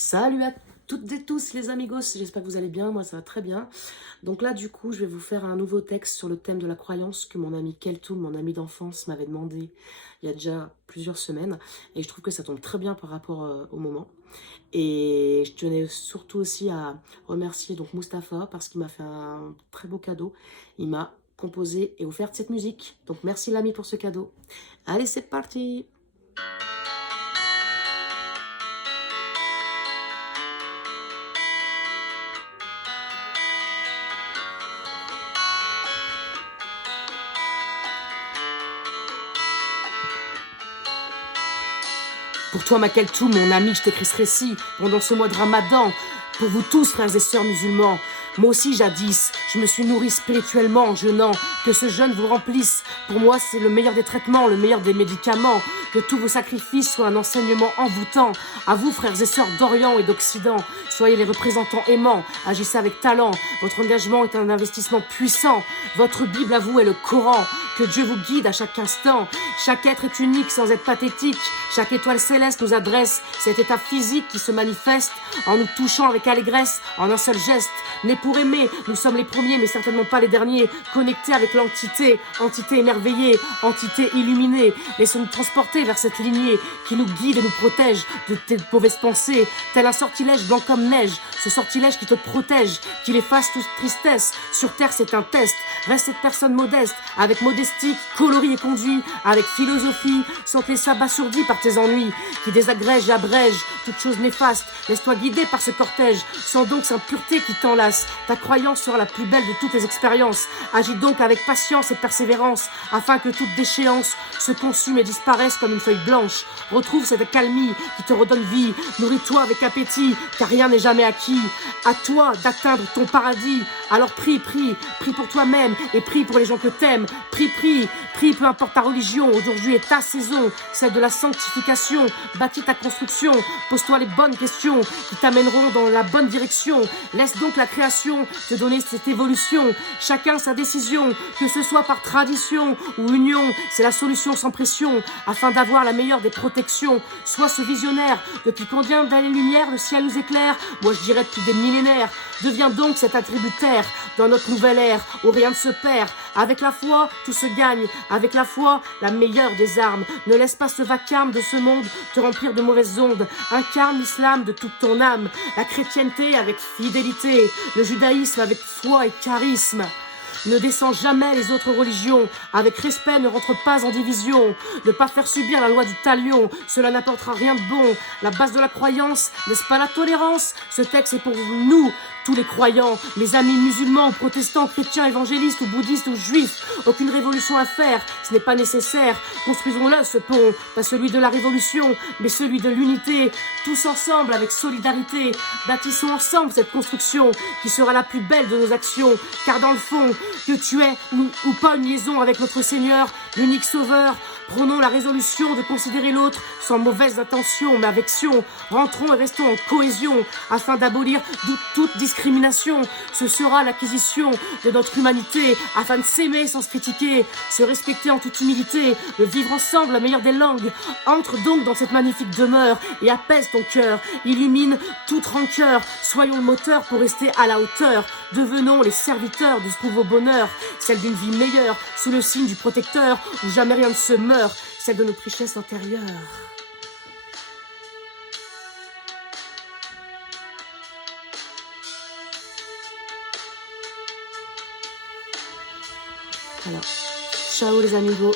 Salut à toutes et tous les amigos, j'espère que vous allez bien, moi ça va très bien. Donc là du coup je vais vous faire un nouveau texte sur le thème de la croyance que mon ami Keltoum, mon ami d'enfance, m'avait demandé il y a déjà plusieurs semaines. Et je trouve que ça tombe très bien par rapport au moment. Et je tenais surtout aussi à remercier donc Mustapha parce qu'il m'a fait un très beau cadeau. Il m'a composé et offert cette musique. Donc merci l'ami pour ce cadeau. Allez c'est parti! Pour toi, ma Keltoum, mon ami, je t'écris ce récit pendant ce mois de Ramadan. Pour vous tous, frères et sœurs musulmans. Moi aussi, jadis, je me suis nourri spirituellement en jeûnant. Que ce jeûne vous remplisse. Pour moi, c'est le meilleur des traitements, le meilleur des médicaments. Que tous vos sacrifices soient un enseignement envoûtant. À vous, frères et sœurs d'Orient et d'Occident, soyez les représentants aimants. Agissez avec talent. Votre engagement est un investissement puissant. Votre Bible à vous est le Coran. Que Dieu vous guide à chaque instant. Chaque être est unique sans être pathétique. Chaque étoile céleste nous adresse cet état physique qui se manifeste en nous touchant avec allégresse, en un seul geste. Nés pour aimer, nous sommes les premiers mais certainement pas les derniers. Connectés avec l'entité, entité émerveillée, entité illuminée. Laissons-nous transporter vers cette lignée qui nous guide et nous protège de tes mauvaises pensées. Tel un sortilège blanc comme neige, ce sortilège qui te protège, qui efface toute tristesse. Sur terre c'est un test, reste cette personne modeste, avec modestie, coloris et conduit, avec philosophie, sans que les sois abasourdis par tes ennuis, qui désagrège et abrège toute chose néfaste. Laisse-toi guider par ce cortège, sans donc cette impureté qui t'enlace. Ta croyance sera la plus belle de toutes les expériences. Agis donc avec patience et persévérance, afin que toute déchéance se consume et disparaisse comme une feuille blanche. Retrouve cette accalmie qui te redonne vie. Nourris-toi avec appétit, car rien n'est jamais acquis. À toi d'atteindre ton paradis. Alors prie, prie, prie pour toi-même et prie pour les gens que t'aimes. Prie, prie, prie, peu importe ta religion. Aujourd'hui est ta saison, celle de la sanctification. Bâtis ta construction, pose-toi les bonnes questions qui t'amèneront dans la bonne direction. Laisse donc la création te donner cette évolution. Chacun sa décision, que ce soit par tradition ou union, c'est la solution sans pression, afin d'avoir la meilleure des protections. Sois ce visionnaire, depuis combien d'années-lumière le ciel nous éclaire? Moi je dirais depuis des millénaires. Deviens donc cet attributaire dans notre nouvelle ère où rien ne se perd. Avec la foi, tout se gagne. Avec la foi, la meilleure des armes. Ne laisse pas ce vacarme de ce monde te remplir de mauvaises ondes. Incarne l'islam de toute ton âme. La chrétienté avec fidélité. Le judaïsme avec foi et charisme. Ne descends jamais les autres religions. Avec respect, ne rentre pas en division. Ne pas faire subir la loi du talion, cela n'apportera rien de bon. La base de la croyance, n'est-ce pas la tolérance? Ce texte est pour nous, tous les croyants, mes amis musulmans, protestants, chrétiens, évangélistes ou bouddhistes ou juifs. Aucune révolution à faire, ce n'est pas nécessaire. Construisons-le ce pont, pas celui de la révolution, mais celui de l'unité. Tous ensemble, avec solidarité, bâtissons ensemble cette construction qui sera la plus belle de nos actions. Car dans le fond, que tu aies ou pas une liaison avec notre Seigneur, l'unique Sauveur, prenons la résolution de considérer l'autre sans mauvaise intention, mais avec sion. Rentrons et restons en cohésion, afin d'abolir toute discrimination. Ce sera l'acquisition de notre humanité, afin de s'aimer sans se critiquer, se respecter en toute humilité, de vivre ensemble la meilleure des langues. Entre donc dans cette magnifique demeure et apaise ton cœur, illumine toute rancœur. Soyons le moteur pour rester à la hauteur. Devenons les serviteurs de ce nouveau bonheur, celle d'une vie meilleure, sous le signe du protecteur, où jamais rien ne se meurt, celle de notre richesse intérieure. Alors, ciao les amigos.